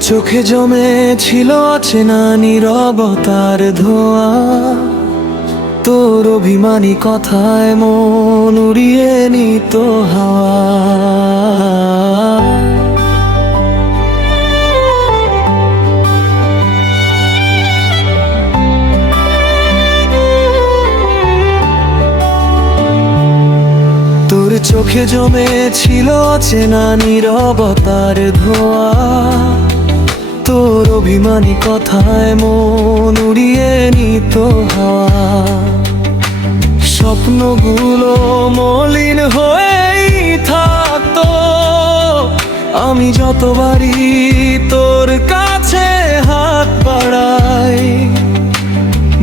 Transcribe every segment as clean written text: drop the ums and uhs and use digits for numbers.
চোখে জমে ছিল অচেনা নীরবতার ধোঁয়া, তোর অভিমানী কথায় মন উড়িয়ে নিত হাওয়া। তোর চোখে জমে ছিল অচেনা নীরবতার ধোঁয়া, তোর অভিমানী কথায় মন উড়িয়ে নিত হাওয়া। স্বপ্নগুলো মলিন হয়েই থাকতো, আমি যতবারই তোর কাছে হাত বাড়াই।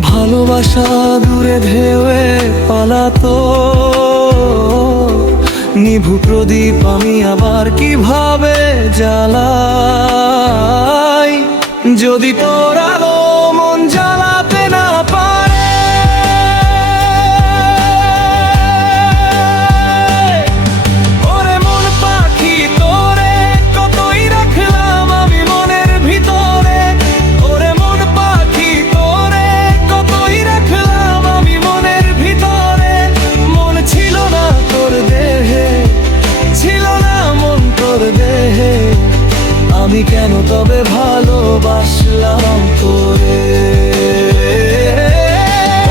ভালোবাসা দূরে ঢেউয়ে পালাতো, নিভু প্রদীপ আমি আবার কিভাবে জ্বালাই। যদি তোর আলো মন জ্বালাতে না পারে, ওরে মন পাখি তোরে কতই রাখলাম আমি মনের ভিতরে। ওরে মন পাখি তোরে কতই রাখলাম আমি মনের ভিতরে। মন ছিল না তোর দেহে, ছিল না মন তোর দেহে, আমি কেন তবে ভালোবাসলাম তোরে।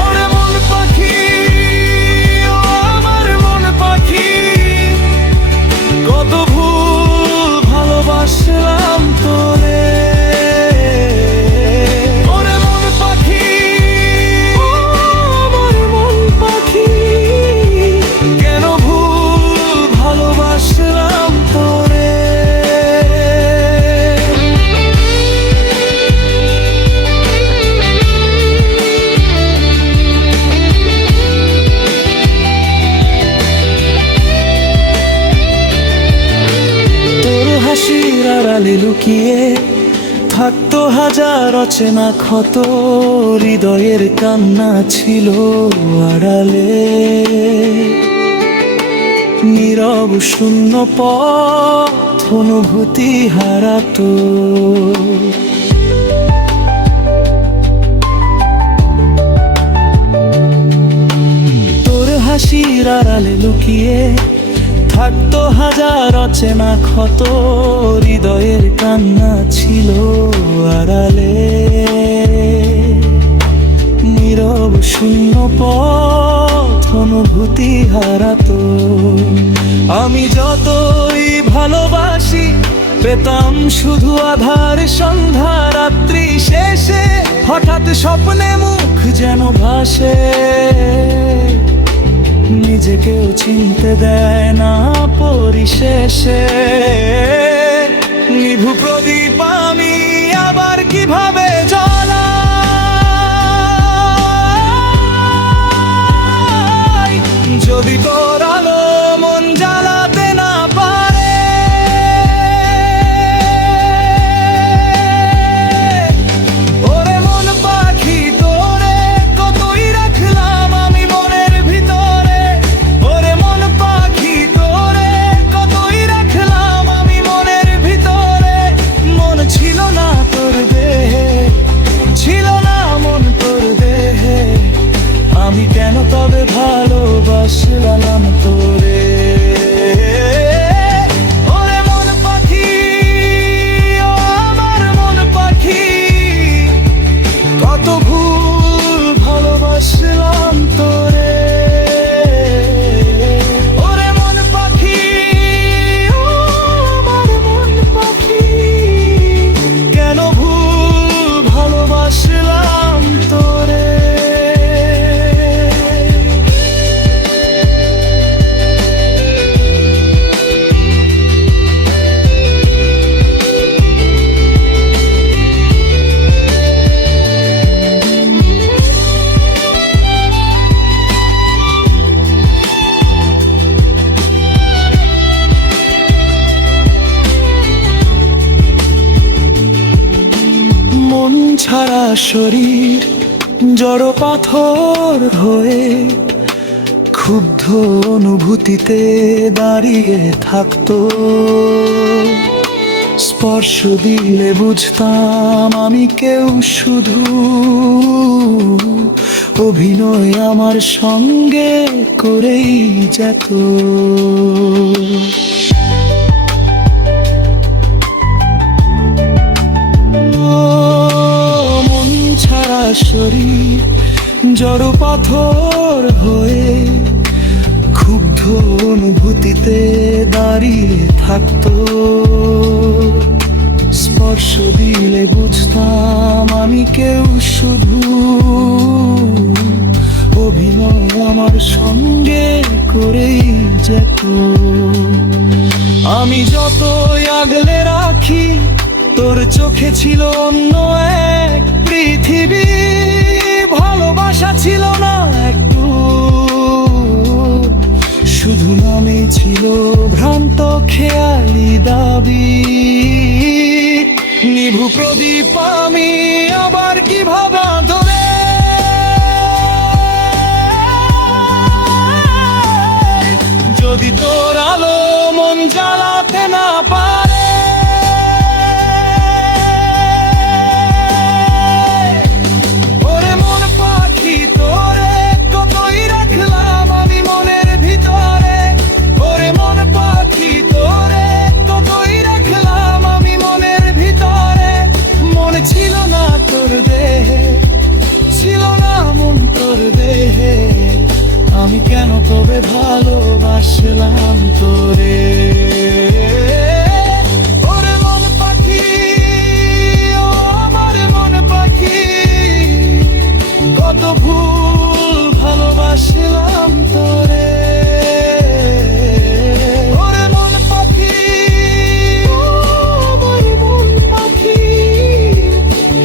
ওরে মন পাখি, ও আমার মন পাখি, কত ভুল ভালোবাসলাম তোরে। ওরে মন পাখি, ও আমার মন পাখি, কেন ভুল ভালোবাসলাম তোরে। হাসির আড়ালে লুকিয়ে থাকতো হাজার অচেনা ক্ষত, হৃদয়ের কান্না ছিল আড়ালে। নীরব শূন্য পথ অনুভূতি হারাতো, তোর হাসির আড়ালে লুকিয়ে থাকতো হাজার অচেনা ক্ষত, হৃদয়ের কান্না ছিল আড়ালে। নীরব শূন্য পথ অনুভূতি হারাতো, আমি যতই ভালোবাসি পেতাম শুধু আধার সন্ধ্যা। রাত্রি শেষে হঠাৎ স্বপ্নে মুখ যেন ভাসে, নিজেকেও চিনতে দেয় না পরিশেষে। নিভু প্রদীপ আমি আবার কিভাবে জ্বালাই, যদি তোর আলো মন জ্বালাতে না পারে। ওরে মন পাখি তোরে কতই রাখলাম আমি মনের ভিতরে। ওরে মন পাখি তোরে কতই রাখলাম আমি মনের ভিতরে। মন ছিল না তোর দেহে, ছিল না মন তোর দেহে, আমি কেন তবে ভালোবাসলাম তোরে। ওরে মন পাখি, ও আমার মন পাখি, কত ভুল ভালোবাসলাম তোরে। ওরে মন পাখি, ও আমার মন পাখি, কেন ভুল ভালোবাসলাম তোরে। মন ছাড়া শরীর জড় পাথর হয়ে ক্ষুব্ধ অনুভূতিতে দাঁড়িয়ে থাকতো। স্পর্শ দিলে বুঝতাম আমি কেউ, শুধু অভিনয় আমার সঙ্গে করেই যেত। মন ছাড়া শরীর জড় পাথর হয়ে ক্ষুব্ধ অনুভূতিতে দাঁড়িয়ে থাকতো। স্পর্শ দিলে বুঝতাম আমি কেউ, শুধু অভিনয় আমার সঙ্গে করেই যেত। আমি যতই আগলে রাখি, তোর চোখে ছিল অন্য এক পৃথিবী। ভালোবাসা ছিল না একটু, শুধু নামে ছিল ভ্রান্ত খেয়ালি দাবি। নিভু প্রদীপ আমি আবার কিভাবে ধরে, যদি তোর আলো মন জ্বালাতে না পারে। ওরে মন পাখি তোরে কতই রাখলাম আমি মনের ভিতরে। ওরে মন পাখি তোরে কতই রাখলাম আমি মনের ভিতরে। মন ছিল না তোর দেহে, ছিল না মন তোর দেহে, আমি কেন তবে ভালোবাসলাম তোরে। ওরে মন পাখি, ও আমার মন পাখি, কত ভুল ভালোবাসলাম তোরে। ওরে মন পাখি, ও আমার মন পাখি,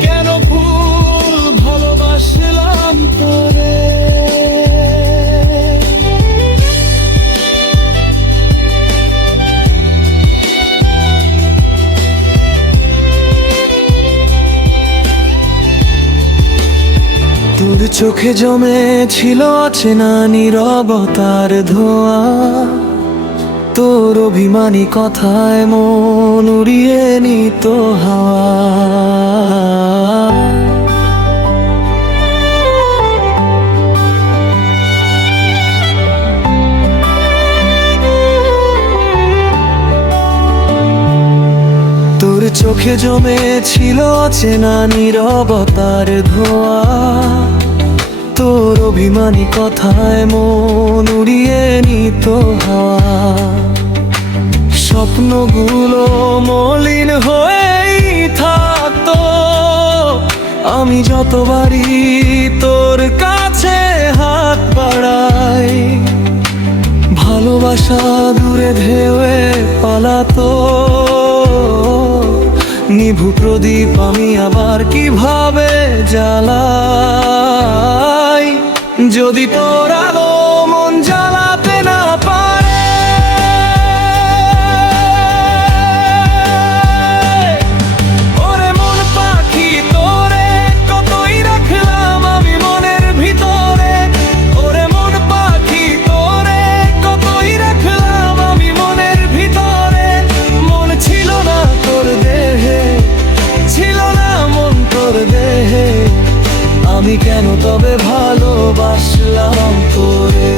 কেন ভুল ভালোবাসলাম তোরে। তোর চোখে জমে ছিল অচেনা নীরবতার ধোঁয়া। তোর অভিমানী কথায় মন উড়িয়ে নিত হাওয়া। তোর চোখে জমে ছিল অচেনা নীরবতার ধোঁয়া। তোর অভিমানী কথায় মন উড়িয়ে নিত হাওয়া। স্বপ্নগুলো মলিন হয়েই থাকতো, আমি যতবারই তোর কাছে হাত বাড়াই। ভালোবাসা দূরে ঢেউয়ে পালাতো, নিভু প্রদীপ আমি আবার কিভাবে জ্বালাই। যদি তোর আলো মন জ্বালাতে না পারে। ওরে মন পাখি তোরে কতই রাখলাম আমি মনের ভিতরে। ওরে মন পাখি তোরে কতই রাখলাম আমি মনের ভিতরে। মন ছিল না তোর দেহে, ছিল না মন তোর দেহে, আমি কেন তবে ভালোবাসলাম তোরে।